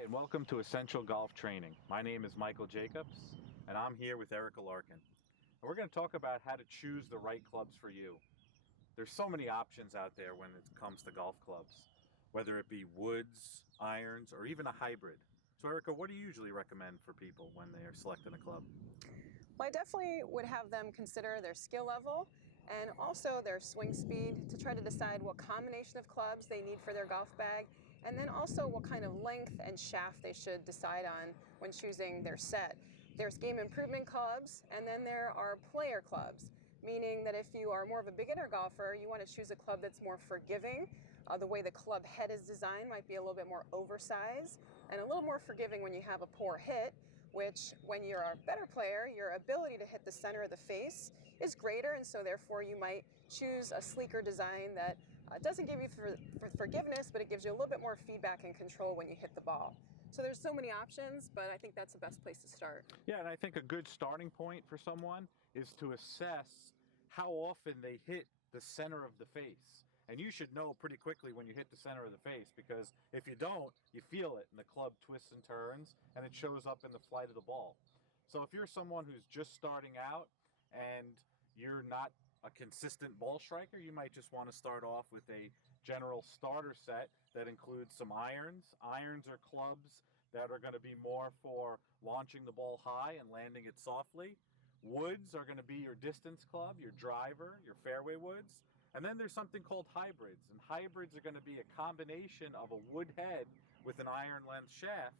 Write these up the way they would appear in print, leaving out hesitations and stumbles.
Hi, and welcome to Essential Golf Training. My name is Michael Jacobs, and I'm here with Erica Larkin. And we're going to talk about how to choose the right clubs for you. There's so many options out there when it comes to golf clubs, whether it be woods, irons, or even a hybrid. So Erica, what do you usually recommend for people when they are selecting a club? Well, I definitely would have them consider their skill level and also their swing speed to try to decide what combination of clubs they need for their golf bag, and then also what kind of length and shaft they should decide on when choosing their set. There's game improvement clubs, and then there are player clubs, meaning that if you are more of a beginner golfer, you want to choose a club that's more forgiving. The way the club head is designed might be a little bit more oversized and a little more forgiving when you have a poor hit, which when you're a better player, your ability to hit the center of the face is greater, and so therefore you might choose a sleeker design that doesn't give you forgiveness, but it gives you a little bit more feedback and control when you hit the ball. So there's so many options, but I think that's the best place to start. Yeah, and I think a good starting point for someone is to assess how often they hit the center of the face. And you should know pretty quickly when you hit the center of the face, because if you don't, you feel it and the club twists and turns and it shows up in the flight of the ball. So if you're someone who's just starting out and you're not a consistent ball striker, you might just want to start off with a general starter set that includes some irons. Irons are clubs that are going to be more for launching the ball high and landing it softly. Woods are going to be your distance club, your driver, your fairway woods. And then there's something called hybrids, and hybrids are going to be a combination of a wood head with an iron length shaft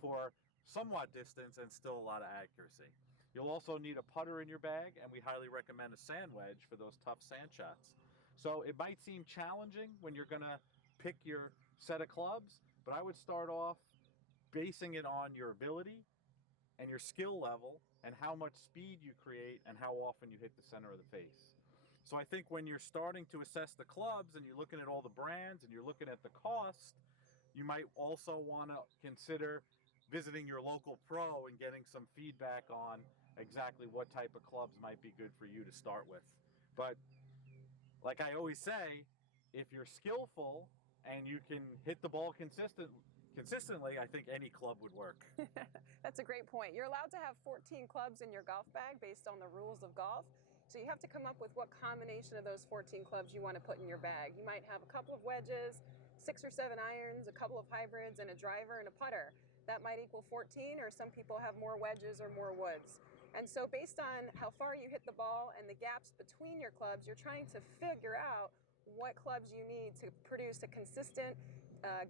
for somewhat distance and still a lot of accuracy. You'll also need a putter in your bag, and we highly recommend a sand wedge for those tough sand shots. So it might seem challenging when you're going to pick your set of clubs, but I would start off basing it on your ability and your skill level and how much speed you create and how often you hit the center of the face. So I think when you're starting to assess the clubs and you're looking at all the brands and you're looking at the cost, you might also want to consider visiting your local pro and getting some feedback on exactly what type of clubs might be good for you to start with. But like I always say, if you're skillful and you can hit the ball consistently, I think any club would work. That's a great point. You're allowed to have 14 clubs in your golf bag based on the rules of golf. So you have to come up with what combination of those 14 clubs you want to put in your bag. You might have a couple of wedges, 6 or 7 irons, a couple of hybrids, and a driver and a putter. That might equal 14, or some people have more wedges or more woods. And so based on how far you hit the ball and the gaps between your clubs, you're trying to figure out what clubs you need to produce a consistent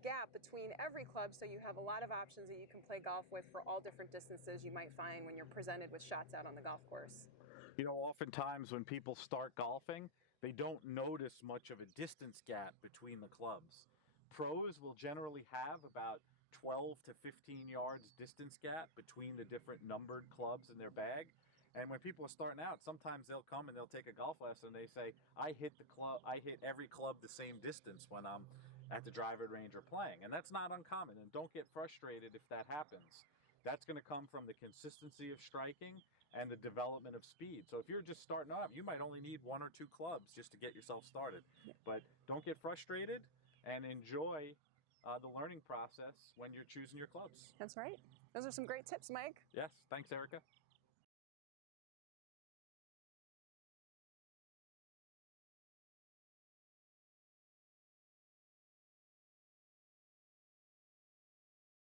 gap between every club, so you have a lot of options that you can play golf with for all different distances you might find when you're presented with shots out on the golf course. You know, oftentimes when people start golfing, they don't notice much of a distance gap between the clubs. Pros will generally have about 12 to 15 yards distance gap between the different numbered clubs in their bag. And when people are starting out, sometimes they'll come and they'll take a golf lesson and they say, I hit every club the same distance when I'm at the driving range or playing. And that's not uncommon. And don't get frustrated if that happens. That's going to come from the consistency of striking and the development of speed. So if you're just starting off, you might only need 1 or 2 clubs just to get yourself started. But don't get frustrated and enjoy the learning process when you're choosing your clubs. That's right. Those are some great tips, Mike. Yes, thanks, Erica.